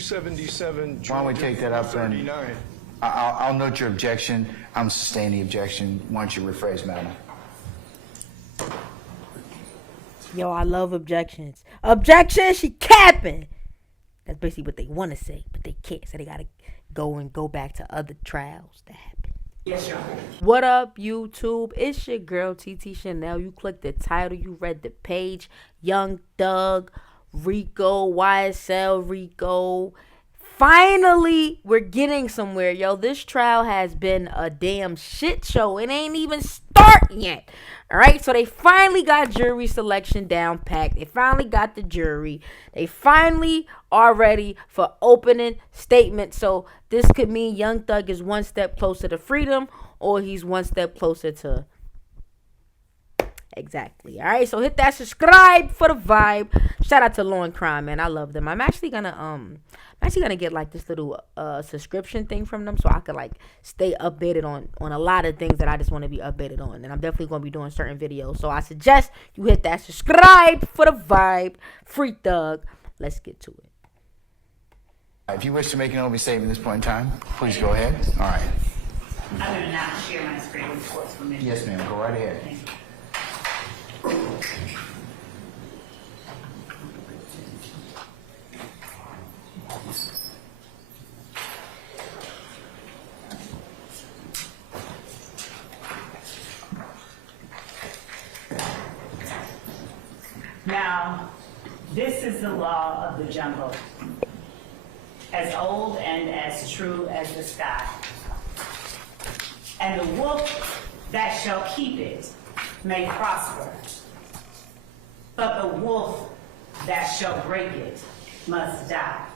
277. Why don't we take that up then? I'll note your objection. I'm sustaining the objection. Why don't you rephrase, madam? Yo, I love objections. Objection, she capping. That's basically what they want to say, but they can't. So they got to go back to other trials that happen. Yes, Your Honor. What up, YouTube? It's your girl, TT Chanel. You clicked the title. You read the page. Young Thug, Rico, YSL RICO. Finally, we're getting somewhere, yo. This trial has been a damn shit show. It ain't even starting yet. All right, so they finally got jury selection down packed. They finally got the jury. They finally are ready for opening statement. So this could mean Young Thug is one step closer to freedom, or he's one step closer to... Exactly. All right, so hit that subscribe for the vibe. Shout out to Law and Crime, man. I love them. I'm actually gonna get like this little subscription thing from them, so I could like stay updated on a lot of things that I just want to be updated on. And I'm definitely gonna be doing certain videos, so I suggest you hit that subscribe for the vibe. Free Thug. Let's get to it. If you wish to make an opening statement at this point in time, please go ahead. All right. I'm going to now share my screen with courts for a minute. Yes, ma'am. Go right ahead. Thank you. Now, this is the law of the jungle, as old and as true as the sky. And the wolf that shall keep it may prosper, but the wolf that shall break it must die.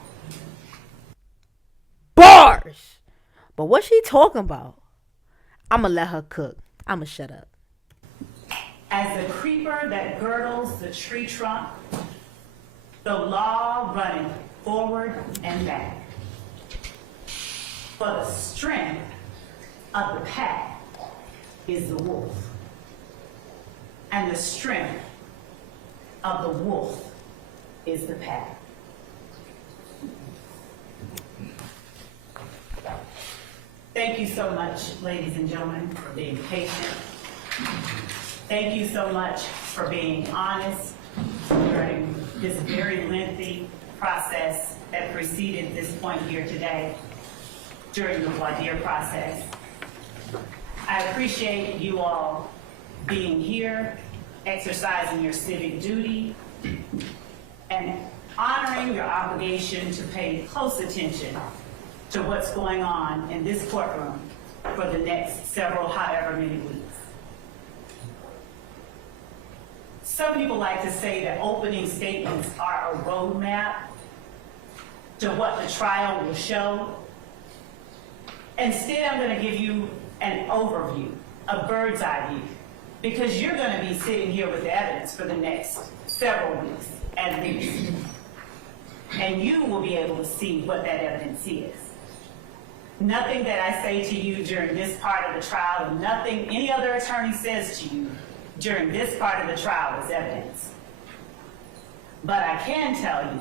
Bars! But what's she talking about? I'ma let her cook. I'ma shut up. As the creeper that girdles the tree trunk, the law running forward and back. For the strength of the pack is the wolf, and the strength of the wolf is the pack. Thank you so much, ladies and gentlemen, for being patient. Thank you so much for being honest during this very lengthy process that preceded this point here today during the voir dire process. I appreciate you all being here, exercising your civic duty, and honoring your obligation to pay close attention to what's going on in this courtroom for the next several, however many weeks. Some people like to say that opening statements are a roadmap to what the trial will show. Instead, I'm going to give you an overview, a bird's eye view, because you're going to be sitting here with the evidence for the next several weeks at least. And you will be able to see what that evidence is. Nothing that I say to you during this part of the trial, and nothing any other attorney says to you during this part of the trial is evidence. But I can tell you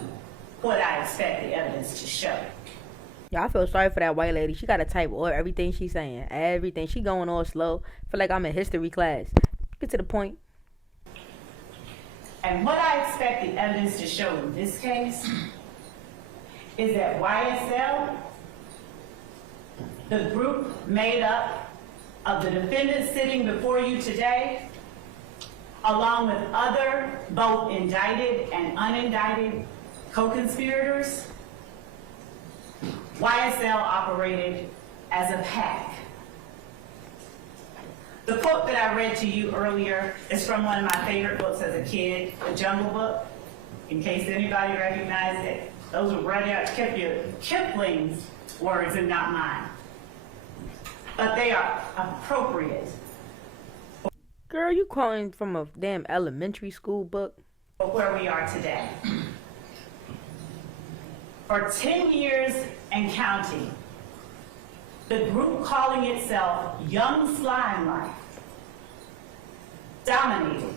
what I expect the evidence to show. Yeah, I feel sorry for that white lady. She got to type all everything she's saying. Everything. She going all slow. I feel like I'm in history class. Get to the point. And what I expect the evidence to show in this case is that YSL, the group made up of the defendants sitting before you today, along with other both indicted and unindicted co-conspirators, YSL operated as a pack. The quote that I read to you earlier is from one of my favorite books as a kid, The Jungle Book. In case anybody recognized it, those were Rudyard Kipling's words and not mine. But they are appropriate. Girl, you quoting from a damn elementary school book? For where we are today. For 10 years and counting, the group calling itself Young Slime Life dominated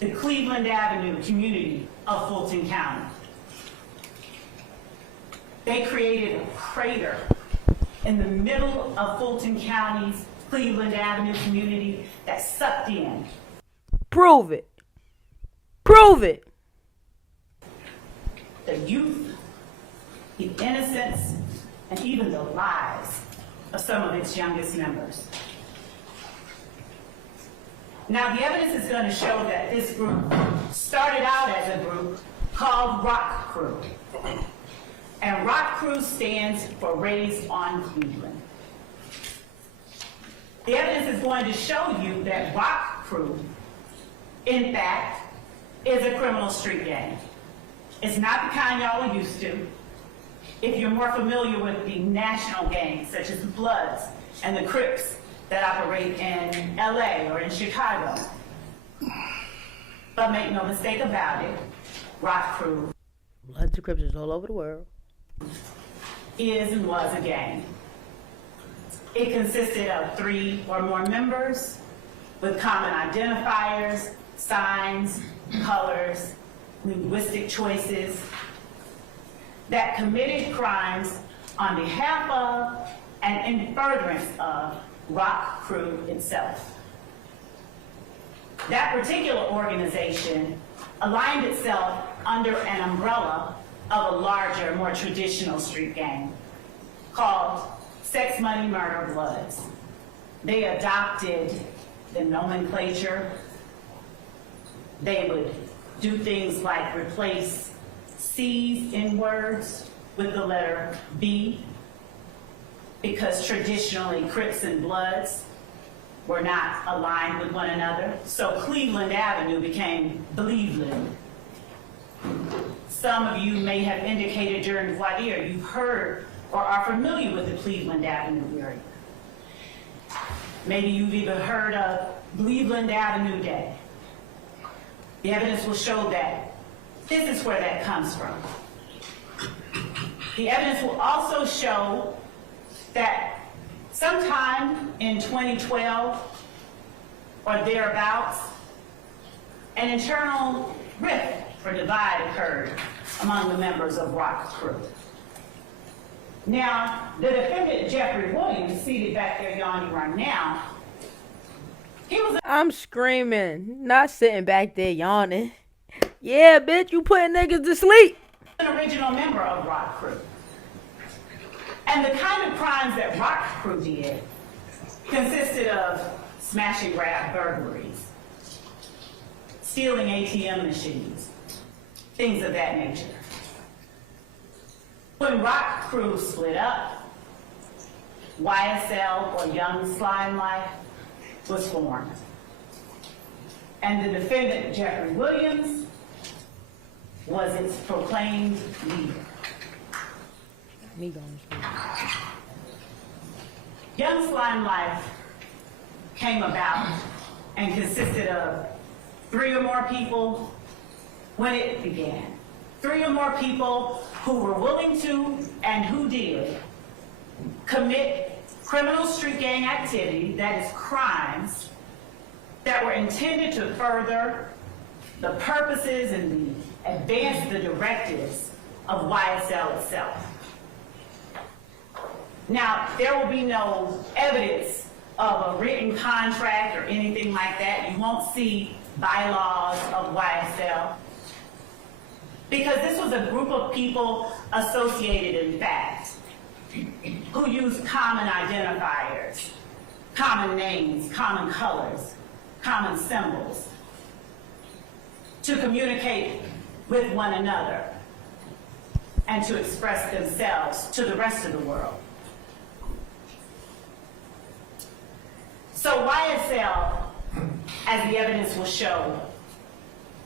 the Cleveland Avenue community of Fulton County. They created a crater in the middle of Fulton County's Cleveland Avenue community that sucked in. Prove it. Prove it. The youth, the innocence, and even the lives of some of its youngest members. Now, the evidence is going to show that this group started out as a group called Rock Crew. And Rock Crew stands for Raised on Cleveland. The evidence is going to show you that Rock Crew, in fact, is a criminal street gang. It's not the kind y'all are used to. If you're more familiar with the national gangs, such as the Bloods and the Crips that operate in LA or in Chicago. But make no mistake about it, Rock Crew Bloods and Crips is all over the world. is and was a gang. It consisted of 3 or more members with common identifiers, signs, colors, linguistic choices that committed crimes on behalf of and in furtherance of Rock Crew itself. That particular organization aligned itself under an umbrella of a larger, more traditional street gang called Sex, Money, Murder, Bloods. They adopted the nomenclature. They would do things like replace C's in words with the letter B, because traditionally Crips and Bloods were not aligned with one another. So Cleveland Avenue became Believeland. Some of you may have indicated during voir dire you've heard or are familiar with the Cleveland Avenue area. Maybe you've even heard of Cleveland Avenue Day. The evidence will show that this is where that comes from. The evidence will also show that sometime in 2012 or thereabouts, an internal rift or divide occurred among the members of Rock Crew. Now, the defendant, Jeffrey Williams, seated back there yawning right now, he was I'm screaming, not sitting back there yawning. Yeah, bitch, you putting niggas to sleep. an original member of Rock Crew. And the kind of crimes that Rock Crew did consisted of smash and grab burglaries, stealing ATM machines, things of that nature. When Rock Crew split up, YSL, or Young Slime Life, was formed. And the defendant, Jeffrey Williams, was its proclaimed leader. Me going to sleep. Young Slime Life came about and consisted of 3 or more people when it began. 3 or more people who were willing to, and who did, commit criminal street gang activity, that is crimes, that were intended to further the purposes and advance the directives of YSL itself. Now, there will be no evidence of a written contract or anything like that. You won't see bylaws of YSL, because this was a group of people associated in fact, who used common identifiers, common names, common colors, common symbols to communicate with one another and to express themselves to the rest of the world. So YSL, as the evidence will show,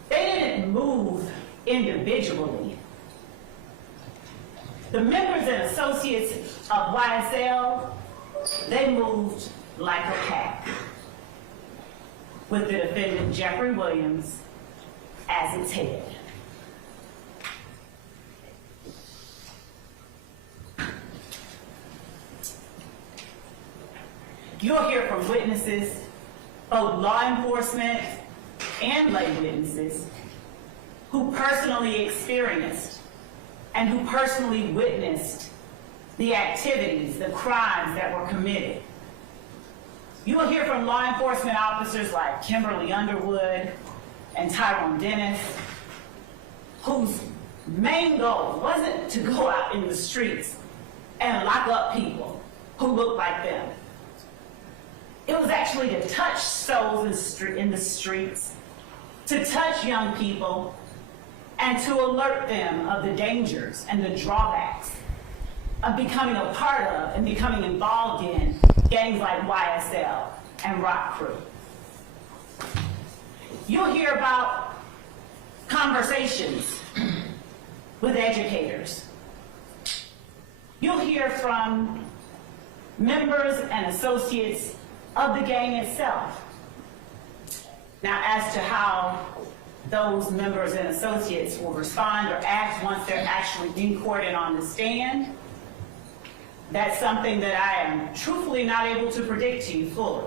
they didn't move individually. The members and associates of YSL, they moved like a pack, with the defendant Jeffrey Williams as its head. You'll hear from witnesses, both law enforcement and lay witnesses, who personally experienced and and who personally witnessed the activities, the crimes that were committed. You will hear from law enforcement officers like Kimberly Underwood and Tyrone Dennis, whose main goal wasn't to go out in the streets and lock up people who looked like them. It was actually to touch souls in the streets, to touch young people, and to alert them of the dangers and the drawbacks of becoming a part of and becoming involved in gangs like YSL and Rock Crew. You'll hear about conversations with educators. You'll hear from members and associates of the gang itself. Now, as to how those members and associates will respond or act once they're actually in court and on the stand, that's something that I am truthfully not able to predict to you fully.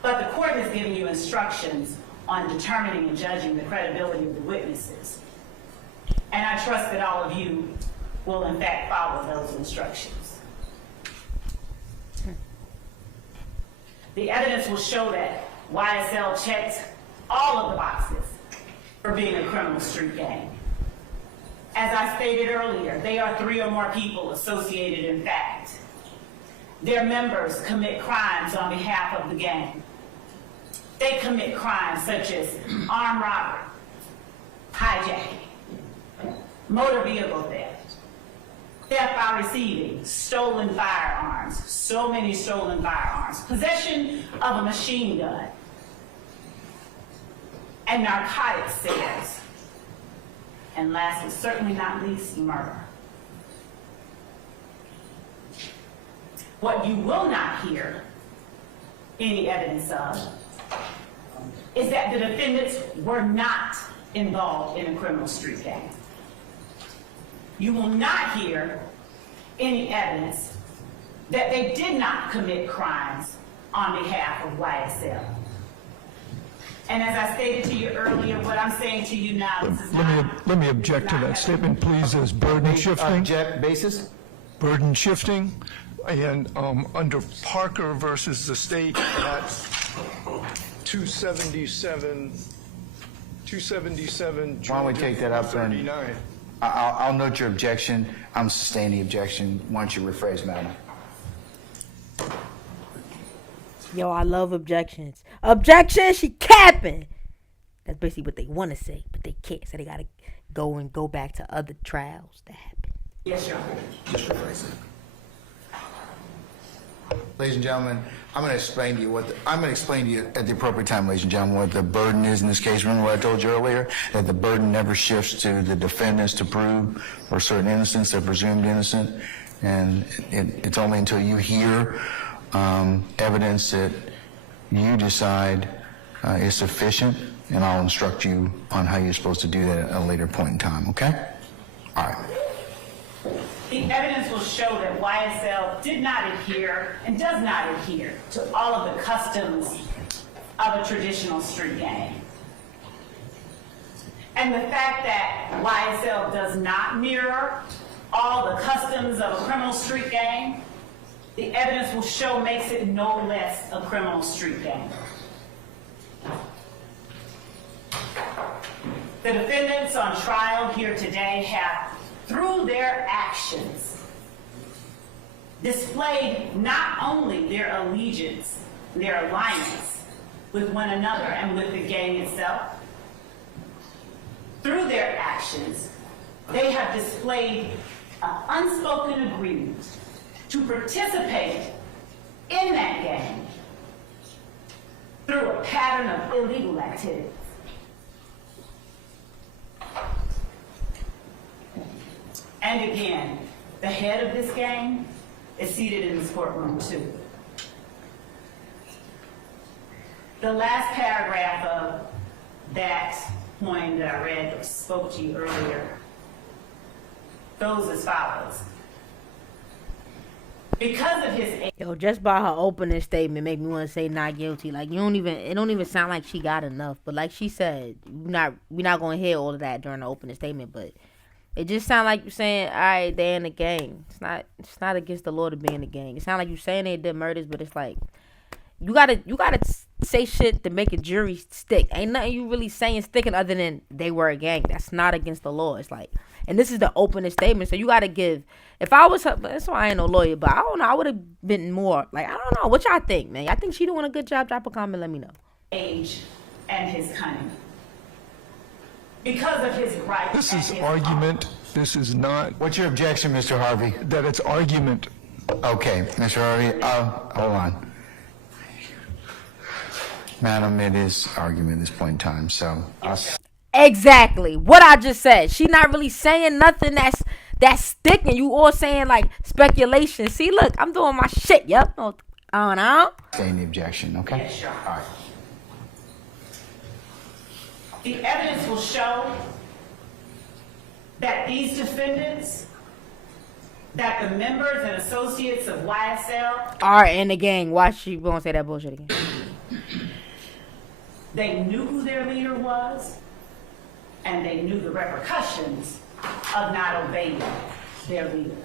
But the court has given you instructions on determining and judging the credibility of the witnesses. And I trust that all of you will in fact follow those instructions. The evidence will show that YSL checked all of the boxes for being a criminal street gang. As I stated earlier, they are 3 or more people associated in fact. Their members commit crimes on behalf of the gang. They commit crimes such as armed robbery, hijacking, motor vehicle theft, theft by receiving, stolen firearms, so many stolen firearms, possession of a machine gun, and narcotics sales. And last but certainly not least, murder. What you will not hear any evidence of is that the defendants were not involved in a criminal street gang. You will not hear any evidence that they did not commit crimes on behalf of YSL. And as I stated to you earlier, what I'm saying to you now is Let me object to that statement, please, as burden shifting. Object basis? Burden shifting, and under Parker versus the state at 277. Why don't we take that up and I'll note your objection. I'm sustaining the objection. Why don't you rephrase, madam? Yo, I love objections. Objection, she capping. That's basically what they want to say, but they can't. So they gotta go back to other trials that happen. yes, Your Honor. Just rephrase it. Ladies and gentlemen, I'm going to explain to you at the appropriate time, ladies and gentlemen, what the burden is in this case. Remember what I told you earlier, that the burden never shifts to the defendants to prove or certain innocence. They're presumed innocent, and it's only until you hear evidence that you decide is sufficient, and I'll instruct you on how you're supposed to do that at a later point in time. Okay? All right. The evidence will show that YSL did not adhere and does not adhere to all of the customs of a traditional street gang. And the fact that YSL does not mirror all the customs of a criminal street gang, the evidence will show makes it no less a criminal street gang. The defendants on trial here today have, through their actions, displayed not only their allegiance, their alliance with one another and with the gang itself. Through their actions, they have displayed an unspoken agreement to participate in that gang through a pattern of illegal activity. And again, the head of this gang is seated in this courtroom too. The last paragraph of that poem that I read or spoke to you earlier goes as follows. Because of his age, Yo, just by her opening statement make me want to say not guilty. Like, it don't even sound like she got enough. But like she said, we're not going to hear all of that during the opening statement. But It just sounds like you saying, all right, they're in the gang. It's not against the law to be in the gang. It sounds like you saying they did murders, but it's like you gotta say shit to make a jury stick. Ain't nothing you really saying sticking other than they were a gang. That's not against the law. It's like, and this is the openest statement. So you gotta give. If I was her, that's why I ain't no lawyer, but I don't know. I would have been more like, I don't know. What y'all think, man? I think she doing a good job. Drop a comment. Let me know. Age and his cunning. Because of his right. This is argument. This is not What's your objection, Mr. Harvey? that it's argument. Okay, Mr. Harvey, hold on. Madam, it is argument at this point in time, so Exactly what I just said. She not really saying nothing that's sticking. You all saying like speculation. See, look, I'm doing my shit. Yep. Oh no. stay in the objection, okay? Yes, sure. All right. The evidence will show that these defendants, that the members and associates of YSL, All right, in the gang. Why she gonna say that bullshit again? they knew who their leader was, and they knew the repercussions of not obeying their leader.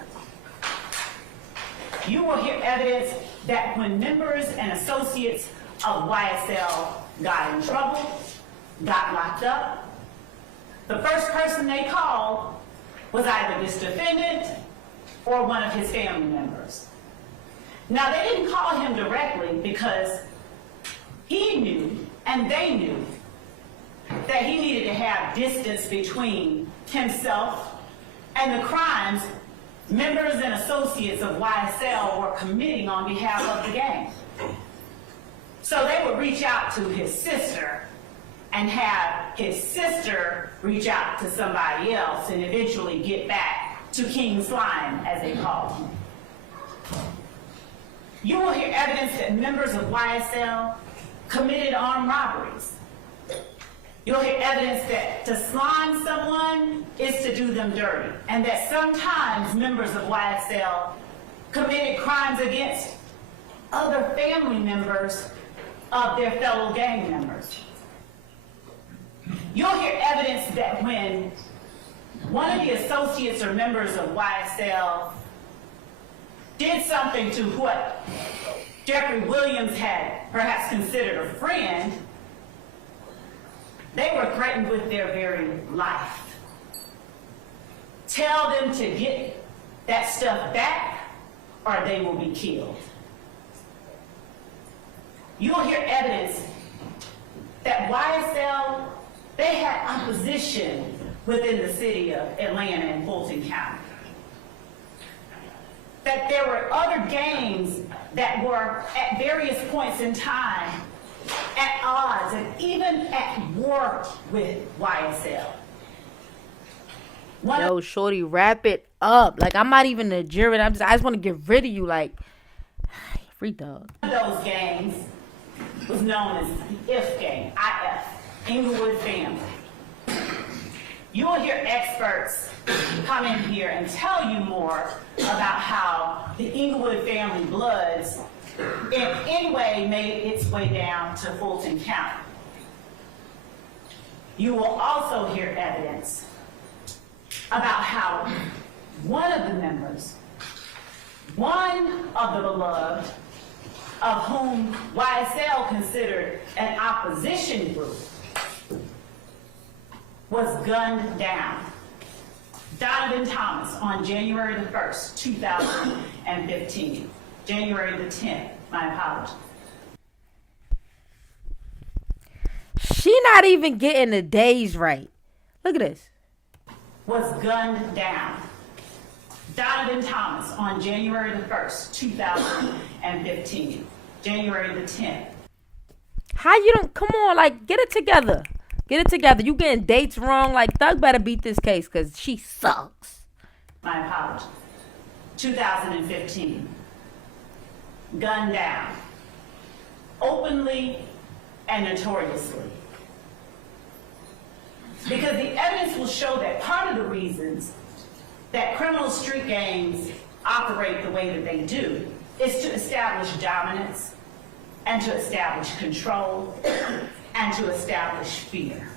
You will hear evidence that when members and associates of YSL got in trouble, got locked up, the first person they called was either this defendant or one of his family members. Now, they didn't call him directly because he knew and they knew that he needed to have distance between himself and the crimes members and associates of YSL were committing on behalf of the gang. So they would reach out to his sister and have his sister reach out to somebody else and eventually get back to King Slime, as they called him. You will hear evidence that members of YSL committed armed robberies. You'll hear evidence that to slime someone is to do them dirty, and that sometimes members of YSL committed crimes against other family members of their fellow gang members. You'll hear evidence that when one of the associates or members of YSL did something to what Jeffrey Williams had perhaps considered a friend, they were threatened with their very life. Tell them to get that stuff back or they will be killed. You'll hear evidence that YSL, they had opposition within the city of Atlanta and Fulton County. That there were other gangs that were at various points in time at odds and even at war with YSL. Yo, shorty, wrap it up. Like, I'm not even a jury. I just want to get rid of you. Like, free dog. One of those gangs was known as the IF gang, IF, Inglewood Family. You will hear experts come in here and tell you more about how the Inglewood family bloods in any way made its way down to Fulton County. You will also hear evidence about how one of the members, one of the beloved, of whom YSL considered an opposition group, was gunned down. Donovan Thomas on January the 1st, 2015. January the 10th, my apologies. She not even getting the days right. Look at this. Was gunned down. Donovan Thomas on January the 1st, 2015. January the 10th. How you don't, come on, like, get it together. Get it together. You getting dates wrong. Like, Thug better beat this case because she sucks. My apologies. 2015. Gunned down. Openly and notoriously. Because the evidence will show that part of the reasons that criminal street gangs operate the way that they do is to establish dominance and to establish control and to establish fear.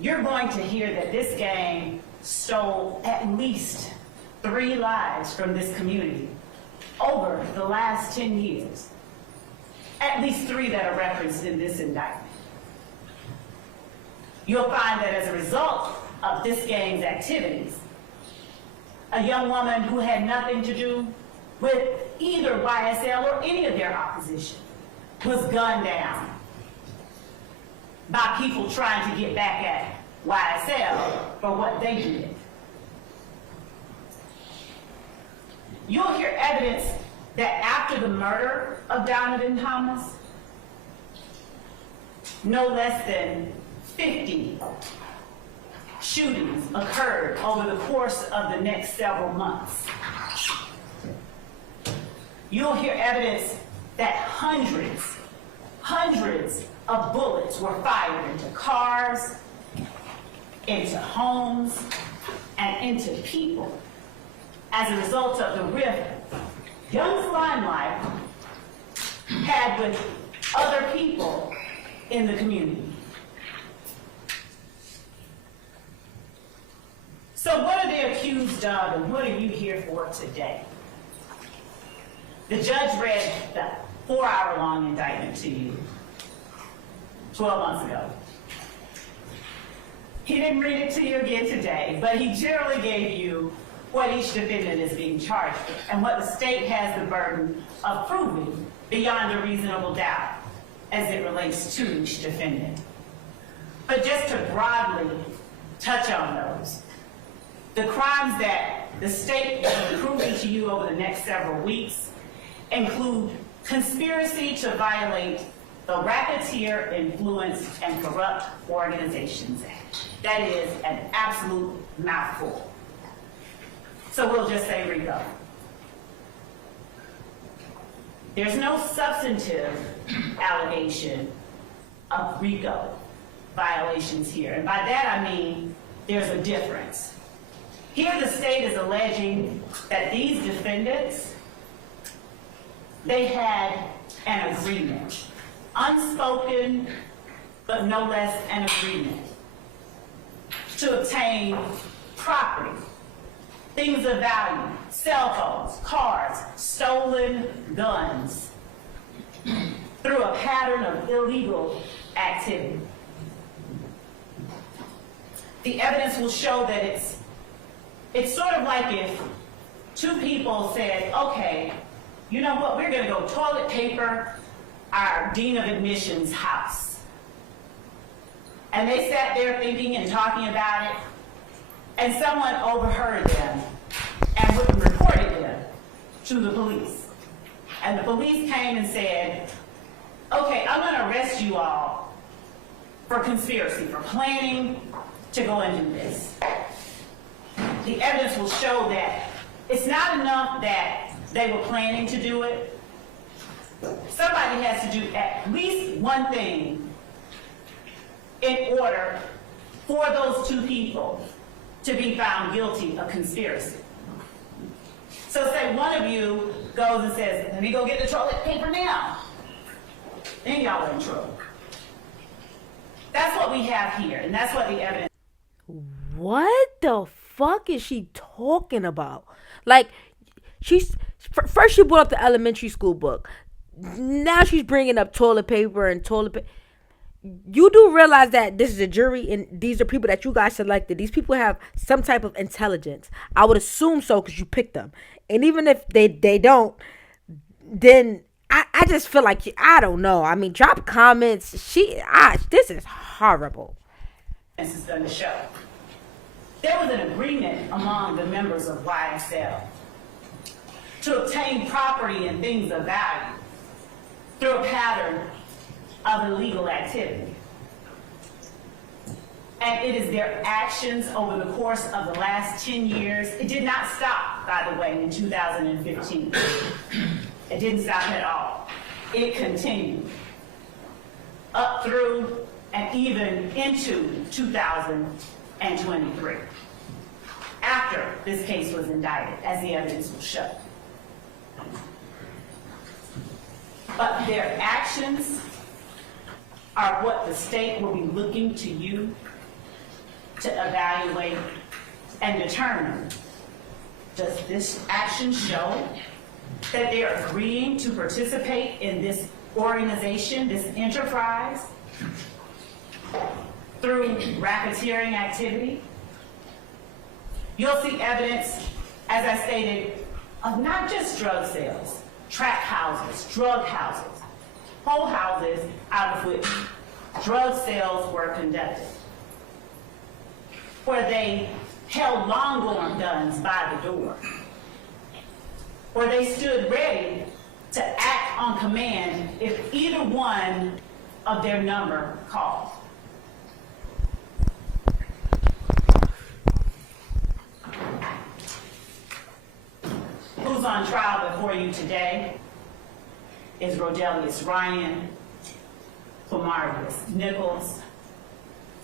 you're going to hear that this gang stole at least 3 lives from this community over the last 10 years. At least 3 that are referenced in this indictment. You'll find that as a result of this gang's activities, a young woman who had nothing to do with either YSL or any of their opposition was gunned down by people trying to get back at YSL for what they did. You'll hear evidence that after the murder of Donovan Thomas, no less than 50 shootings occurred over the course of the next several months. You'll hear evidence that hundreds of bullets were fired into cars, into homes, and into people as a result of the rift Young's Limelight had with other people in the community. So what are they accused of, and what are you here for today? The judge read the 4-hour-long indictment to you 12 months ago. He didn't read it to you again today, but he generally gave you what each defendant is being charged with and what the state has the burden of proving beyond a reasonable doubt as it relates to each defendant. But just to broadly touch on those, the crimes that the state will be proving to you over the next several weeks include conspiracy to violate the Racketeer Influence and Corrupt Organizations Act. That is an absolute mouthful. So we'll just say RICO. There's no substantive allegation of RICO violations here. And by that I mean there's a difference. Here the state is alleging that these defendants, they had an agreement, unspoken, but no less an agreement, to obtain property, things of value, cell phones, cars, stolen guns, through a pattern of illegal activity. The evidence will show that it's sort of like if 2 people said, okay, you know what, we're gonna go toilet paper our dean of admissions house. And they sat there thinking and talking about it, and someone overheard them and reported them to the police. And the police came and said, okay, I'm gonna arrest you all for conspiracy, for planning to go and do this. The evidence will show that it's not enough that they were planning to do it. Somebody has to do at least one thing in order for those 2 people to be found guilty of conspiracy. So say one of you goes and says, let me go get the toilet paper now. Then y'all are in trouble. That's what we have here, and that's what the evidence. What the fuck is she talking about? Like, first she brought up the elementary school book. Now she's bringing up toilet paper and toilet paper. You do realize that this is a jury and these are people that you guys selected. These people have some type of intelligence. I would assume so because you picked them. And even if they don't, then I just feel like, I don't know. I mean, drop comments. This is horrible. This is going to show. There was an agreement among the members of YSL to obtain property and things of value through a pattern of illegal activity. And it is their actions over the course of the last 10 years. It did not stop, by the way, in 2015. It didn't stop at all. It continued up through and even into 2023, after this case was indicted, as the evidence will show. But their actions are what the state will be looking to you to evaluate and determine, does this action show that they're agreeing to participate in this organization, this enterprise, through racketeering activity? You'll see evidence, as I stated, of not just drug sales, trap houses, drug houses, whole houses out of which drug sales were conducted, where they held long-arm guns by the door, where they stood ready to act on command if either one of their number called. Who's on trial before you today is Rodelius Ryan, Flamarius Nichols,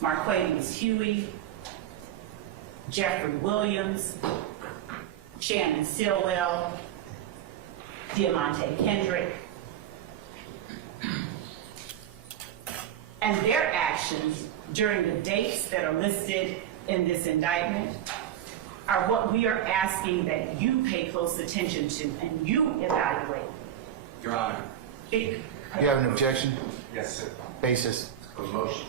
Marquadius Huey, Jeffrey Williams, Shannon Stilwell, Diamante Kendrick, and their actions during the dates that are listed in this indictment are what we are asking that you pay close attention to and you evaluate. Your Honor. You have an objection? Yes, sir. Basis. For the motion.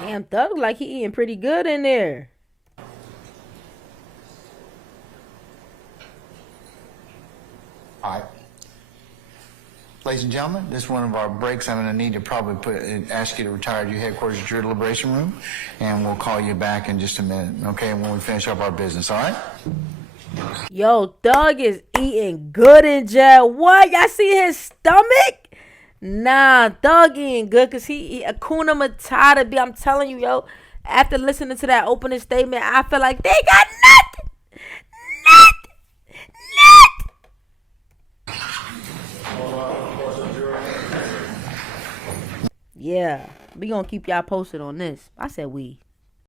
Damn, Thug look like he eating pretty good in there. All right. Ladies and gentlemen, this is one of our breaks. I'm going to need to probably ask you to retire to your headquarters at your deliberation room, and we'll call you back in just a minute, okay, when we finish up our business, all right? Yo, Thug is eating good in jail. What? Y'all see his stomach? Nah, Thug eating good because he eat Akuna Matata. I'm telling you, yo, after listening to that opening statement, I feel like they got nothing. Yeah, we gonna keep y'all posted on this. I said we.